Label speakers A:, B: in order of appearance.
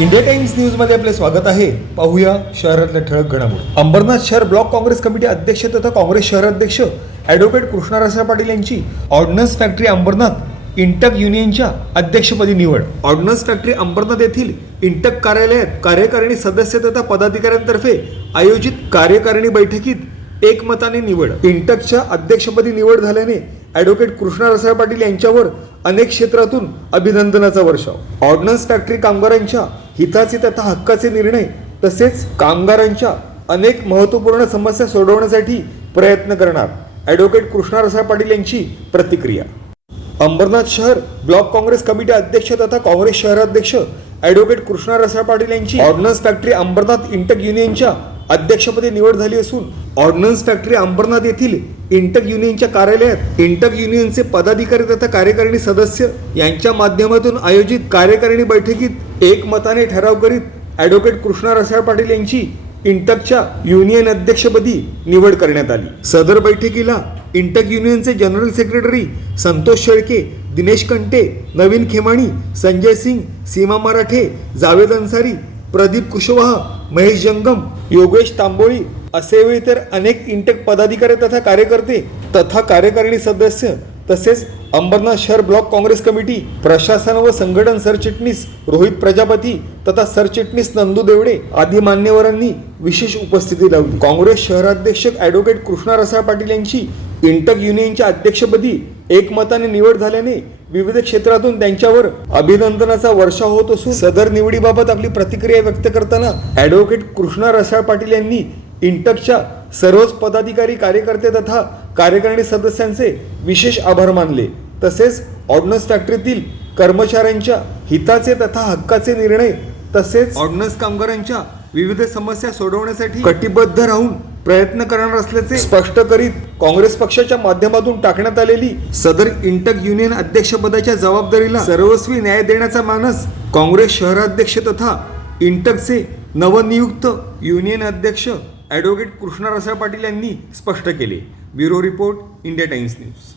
A: India times न्यूजमध्ये आपले स्वागत आहे. पाहूया शहरातल्या ठळक घडामोडी. अंबरनाथ शहर ब्लॉक काँग्रेस कमिटी अध्यक्ष तथा काँग्रेस शहराध्यक्ष ॲडव्होकेट कृष्णारासा पाटील यांची ऑर्डनन्स फॅक्टरी अंबरनाथ इंटक युनियनच्या अध्यक्षपदी निवड. ऑर्डनन्स फॅक्टरी अंबरनाथ येथील इंटक कार्यालयात कार्यकारिणी सदस्य तथा पदाधिकाऱ्यांतर्फे आयोजित कार्यकारिणी बैठकीत एकमताने निवड. इंटकच्या अध्यक्षपदी निवड झाल्याने ॲडव्होकेट कृष्णा रसाळ पाटील यांच्यावर अनेक क्षेत्रातून अभिनंदनाचा वर्षाव ऑर्डनन्स फॅक्टरी कामगारांच्या हिताचे तथा हक्काचे निर्णय तसेच कामगारांच्या अनेक महत्त्वपूर्ण समस्या सोडवण्यासाठी प्रयत्न करणार ॲडव्होकेट कृष्णा रसाळ पाटील यांची प्रतिक्रिया. अंबरनाथ शहर ब्लॉक काँग्रेस कमिटी अध्यक्ष तथा काँग्रेस शहराध्यक्ष ॲडव्होकेट कृष्णा रसाळ पाटील यांची ऑर्डनन्स फॅक्टरी अंबरनाथ इंटक युनियनच्या अध्यक्षपदी निवड झाली असून ऑर्डनन्स फॅक्टरी अंबरनाथ येथील इंटक युनियनच्या कार्यालयात इंटक युनियनचे पदाधिकारी तथा कार्यकारिणी सदस्य यांच्या माध्यमातून आयोजित कार्यकारिणी बैठकीत एकमताने ठराव करीत ॲडव्होकेट कृष्णा रसाळ पाटील यांची इंटकच्या युनियन अध्यक्षपदी निवड करण्यात आली. सदर बैठकीला इंटक युनियनचे जनरल सेक्रेटरी संतोष शेळके दिनेश कंटे नवीन खेमाणी संजय सिंग सीमा मराठे जावेद अन्सारी प्रदीप कुशवाहा महेश जंगम योगेश तांबोळी असे वेळी तर अनेक इंटेक पदाधिकारी तथा कार्यकर्ते तथा कार्यकारिणी सदस्य तसेच अंबरनाथ शहर ब्लॉक काँग्रेस कमिटी प्रशासन व संघटन सरचिटणीस रोहित प्रजापती तथा सरचिटणीस नंदू देवडे आदी मान्यवरांनी विशेष उपस्थिती लावली. काँग्रेस शहराध्यक्ष ॲडव्होकेट कृष्णा रसाळ पाटील यांची इंटक युनियनच्या अध्यक्षपदी एकमताने निवड झाल्याने विविध क्षेत्रातून त्यांच्यावर अभिनंदनाचा वर्षा होत असून सदर निवडीबाबत आपली प्रतिक्रिया व्यक्त करताना ॲडव्होकेट कृष्णा रसाळ पाटील यांनी इंटकच्या सर्वच पदाधिकारी कार्यकर्ते तथा कार्यकारिणी सदस्यांचे विशेष आभार मानले. तसेच ऑर्डनन्स फॅक्टरीतील कर्मचाऱ्यांच्या हिताचे तथा हक्काचे निर्णय तसेच ऑर्डनन्स कामगारांच्या विविध समस्या सोडवण्यासाठी कटिबद्ध राहून प्रयत्न करणार असल्याचे स्पष्ट करीत काँग्रेस पक्षाच्या माध्यमातून टाकण्यात आलेली सदर इंटक युनियन अध्यक्षपदाच्या जबाबदारीला सर्वस्वी न्याय देण्याचा मानस काँग्रेस शहराध्यक्ष तथा इंटकचे नवनियुक्त युनियन अध्यक्ष ॲडव्होकेट कृष्णा रसाळ पाटील यांनी स्पष्ट केले. Bureau report India Times news.